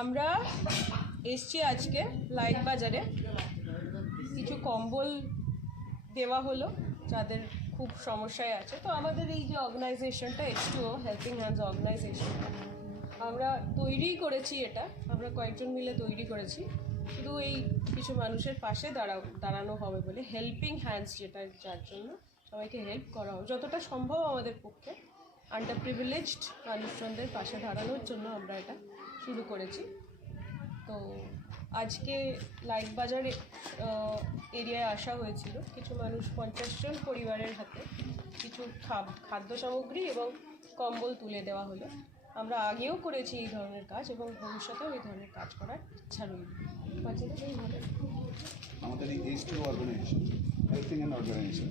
আমরা এসছি আজকে লাইট বাজারে, কিছু কম্বল দেওয়া হলো যাদের খুব সমস্যায় আছে। তো আমাদের এই যে অর্গানাইজেশনটা H2O হেল্পিং হ্যান্ডস অর্গানাইজেশন, আমরা তৈরি করেছি, এটা আমরা কয়েকজন মিলে তৈরি করেছি শুধু এই কিছু মানুষের পাশে দাঁড়ানো হবে বলে। হেল্পিং হ্যান্ডস যেটা, যার জন্য সবাইকে হেল্প করা হবে যতটা সম্ভব আমাদের পক্ষে। আন্ডার প্রিভিলেজড মানুষজনদের পাশে দাঁড়ানোর জন্য আমরা এটা শুরু করেছি। তো আজকে লাইট বাজার এরিয়ায় আসা হয়েছিল কিছু মানুষ, 50 জন পরিবারের হাতে কিছু খাদ্য সামগ্রী এবং কম্বল তুলে দেওয়া হলো। আমরা আগেও করেছি এই ধরনের কাজ এবং ভবিষ্যতেও এই ধরনের কাজ করার ইচ্ছা রইল। আমাদের এই H2O organisation, helping hand organisation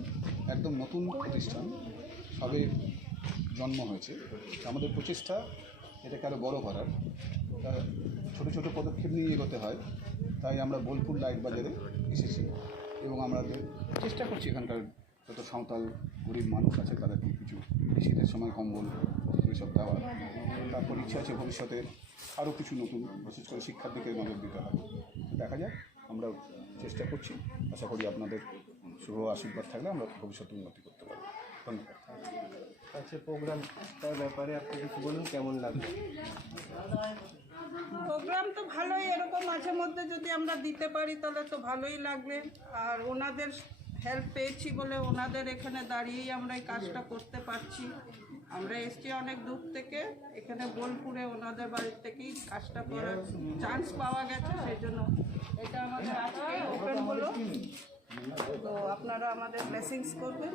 একদম নতুন প্রতিষ্ঠান, সবে জন্ম হয়েছে। আমাদের প্রচেষ্টা এটাকে আরও বড়ো করার, ছোটো ছোটো পদক্ষেপ নিয়ে এগোতে হয়। তাই আমরা বোলপুর লাইট বাজারে এসেছি এবং আমরা চেষ্টা করছি এখানকার যত সাঁওতাল গরিব মানুষ আছে তাদেরকে কিছু শীতের সময় কম্বল এসব দেওয়া। তারপর ইচ্ছা আছে ভবিষ্যতে আরও কিছু নতুন, বিশেষ করে শিক্ষার দিকে নজর দিতে হবে। দেখা যাক, আমরা চেষ্টা করছি। আশা করি আপনাদের শুভ আশীর্বাদ থাকলে আমরা ভবিষ্যতে উন্নতি করতে পারব। ধন্যবাদ। আচ্ছা, প্রোগ্রামটার ব্যাপারে আপনি কিছু বলুন, কেমন লাগবে? প্রোগ্রাম তো ভালোই, এরকম মাঝে মধ্যে যদি আমরা দিতে পারি তাহলে তো ভালোই লাগবে। আর ওনাদের হেল্প পেয়েছি বলে ওনাদের এখানে দাঁড়িয়েই আমরা এই কাজটা করতে পারছি। আমরা এসছি অনেক দূর থেকে, এখানে বোলপুরে ওনাদের বাড়ির থেকেই কাজটা করার চান্স পাওয়া গেছে, সেই জন্য এটা আমাদের আজকে ওপেন হলো। তো আপনারা আমাদের ব্লেসিংস করবেন,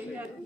এই আর কি।